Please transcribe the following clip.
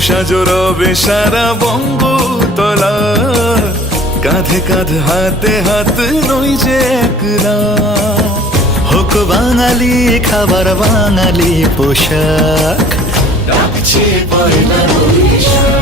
সাজো রবে সারা বঙ্গতলা কাঁধে কাঁধ, হাতে হাত নই যে একলা। হোক বাঙালি, খাবার বাঙালি পোশাক। ডাকছে পয়লা বৈশাখ।